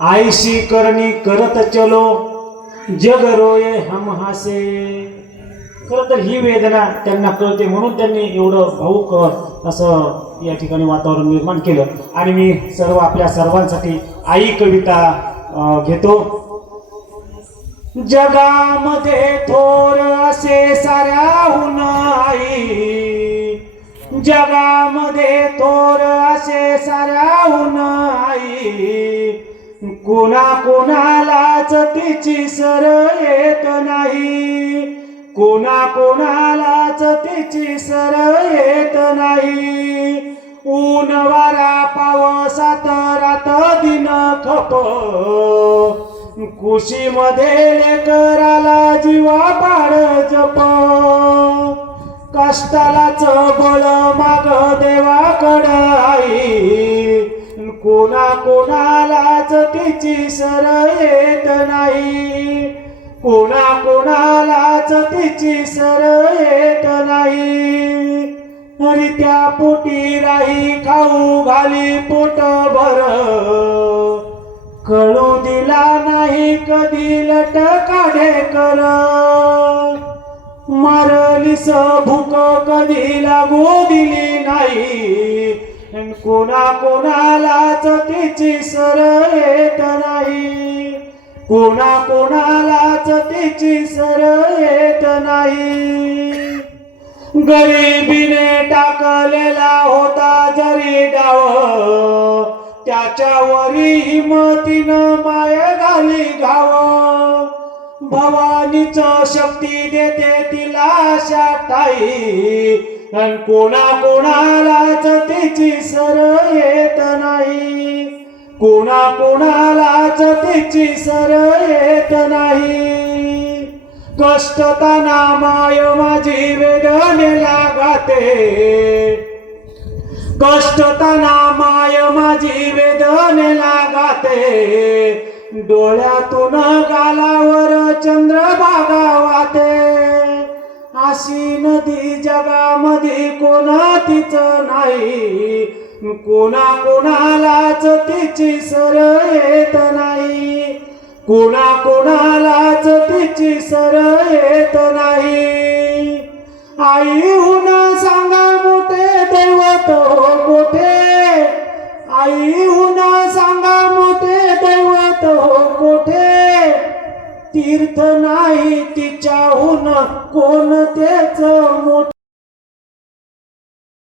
आईशी करणी करत चलो जग रोये हम हासे खरं तर ही वेदना त्यांना कळते म्हणून त्यांनी एवढं भाऊक असं या ठिकाणी वातावरण निर्माण केलं. आणि मी सर्व आपल्या सर्वांसाठी आई कविता घेतो. जगामध्ये थोर असे साऱ्याहून आई. जगामध्ये थोर असे साऱ्याहून आई. कोणा कोणालाच तिची सर येत नाही. कोणा कोणालाच तिची सर येत नाही. ऊन वारा पावसात रात दिन खप. कुशीमध्ये लेकराला जीवा पाड जप. कष्टालाच बळ माग देवाकड आई कोणा कोणालाच तिची सर येत नाही. कोणा कोणालाच तिची सर येत नाही. अरे त्या पोटी राही खाऊ घाली पोट भर. कळू दिला नाही कधी लट काढे कर. मारलीस भूक कधी लागू दिली नाही? कोणा कोणालाच तिची सर येत नाही. कोणा कोणालाच तिची सर येत नाही. गरिबीने टाकलेला होता जरी डाव त्याच्यावरी हिमतीनं माय घाली घाव. भवानीच शक्ती देते तिला शाटाई अन कोणा कोणालाच तिची सर येत नाही. कोणा कोणालाच तिची सर येत नाही. कष्टताना माय माझी वेदनेला गाते कष्टताना माय माझी वेदनेला गाते डोळ्यातून गालावर चंद्रभागा वाते अशी नदी जगामध्ये कोणातीच नाही. कोणा कोणालाच तिची सर येत नाही. कोणा कोणालाच तिची सर येत नाही. आईहून सांगा मोठे दैवत हो कोठे आईहून तीर्थ नाही तिच्याहून कोणतेच मोठ